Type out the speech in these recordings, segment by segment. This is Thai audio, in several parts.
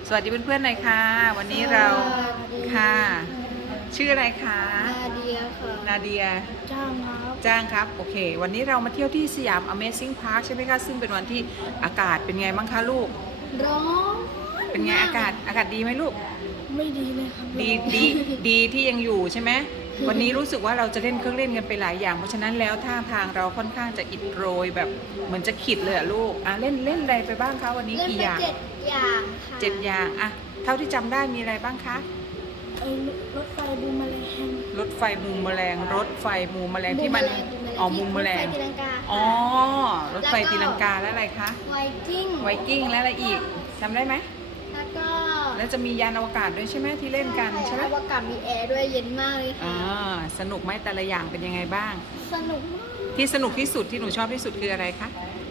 สวัสดีเพื่อนๆหน่อยค่ะวันนี้เราค่ะชื่ออะไรคะนาเดียค่ะนาเดียจ้างครับจ้างครับโอเควันนี้เรามาเที่ยวที่สยาม Amazing Park ใช่ไหมคะซึ่งเป็นวันที่อากาศเป็นไงบ้างคะลูกร้อนเป็นไงอากาศดีไหมลูกไม่ดีเลยครับดีที่ยังอยู่ใช่ไหมวันนี้รู้สึกว่าเราจะเล่นเครื่องเล่นกันไปหลายอย่างเพราะฉะนั้นแล้วท่าทางเราค่อนข้างจะอิดโรยแบบเหมือนจะขิดเลยอะลูกเล่นอะไรไปบ้างคะวันนี้เล่นกี่ไปอย่าง 7 อย่างค่ะ 7 อย่างเท่าที่จำได้มีอะไรบ้างคะไอ้รถไฟบูมแมลงรถไฟมูแมลงรถไฟมูแมลงที่มันมูแมลงรถไฟตีลังกาอ๋อรถไฟตีลังกาแล้วอะไรคะไวกิ้งไวกิ้งแล้วอะไรอีกจำได้ไหมแล้วก็แล้วจะมียานอวกาศด้วยใช่ไหมที่เล่นกันใช่ไหมอวกาศมีแอร์ด้วยเย็นมากเลยค่ะสนุกไหมแต่ละอย่างเป็นยังไงบ้างสนุกมากที่สนุกที่สุดที่หนูชอบที่สุดคืออะไรคะ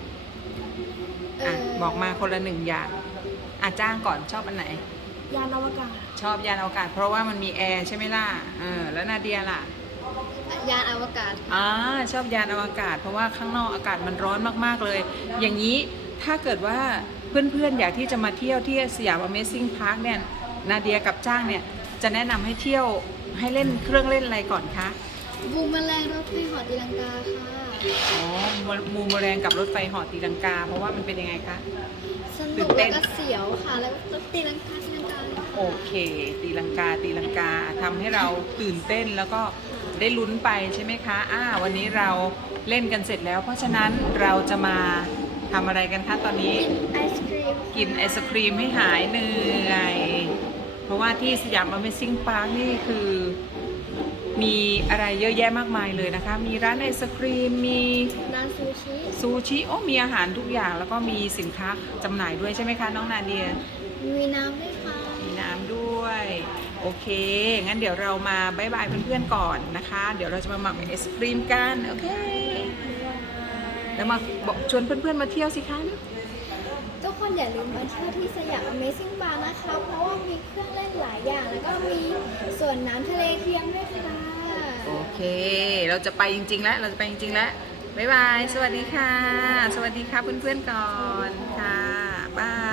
บอกมาคนละ1 อย่างจ้างก่อนชอบอันไหนยานอวกาศชอบยานอวกาศเพราะว่ามันมีแอร์ใช่ไหมล่ะแล้วนาเดียล่ะยานอวกาศชอบยานอวกาศเพราะว่าข้างนอกอากาศมันร้อนมากๆเลยอย่างนี้ถ้าเกิดว่าเพื่อนๆอยากที่จะมาเที่ยวที่สยาม Amazing Park เนี่ยนาเดียกับจ้างเนี่ยจะแนะนำให้เที่ยวให้เล่นเครื่องเล่นอะไรก่อนคะบูมแมลงรถไฟเหาะตีลังกาค่ะมูแมลงกับรถไฟเหาะตีลังกาเพราะว่ามันเป็นยังไงคะสนุกแล้วก็เสียวค่ะแล้วรถตีลังกาโอเคตีลังกาทำให้เราตื่นเต้นแล้วก็ได้ลุ้นไปใช่ไหมคะวันนี้เราเล่นกันเสร็จแล้วเพราะฉะนั้นเราจะมาทำอะไรกันคะตอนนี้กินไอศครีมให้หายเหนื่อยเพราะว่าที่สยาม Amazing Park นี่คือมีอะไรเยอะแยะมากมายเลยนะคะมีร้านไอศครีมมีร้านซูชิมีอาหารทุกอย่างแล้วก็มีสินค้าจำหน่ายด้วยใช่ไหมคะน้องนาเดียมีน้ำด้วยค่ะมีน้ำด้วยโอเคงั้นเดี๋ยวเรามาบ๊ายบายเพื่อนๆก่อนนะคะเดี๋ยวเราจะมาหมักไอศครีมกันโอเคแล้วมาบอกชวนเพื่อนๆมาเที่ยวสิคะทุกคนอย่าลืมมาเที่ยวที่สยาม Amazing Park นะคะเพราะว่ามีเครื่องเล่นหลายอย่างแล้วก็มีสวนน้ำทะเลเทียมด้วยค่ะโอเคเราจะไปจริงๆแล้วบ๊ายบายสวัสดีค่ะสวัสดีค่ะเพื่อนๆก่อนค่ะบาย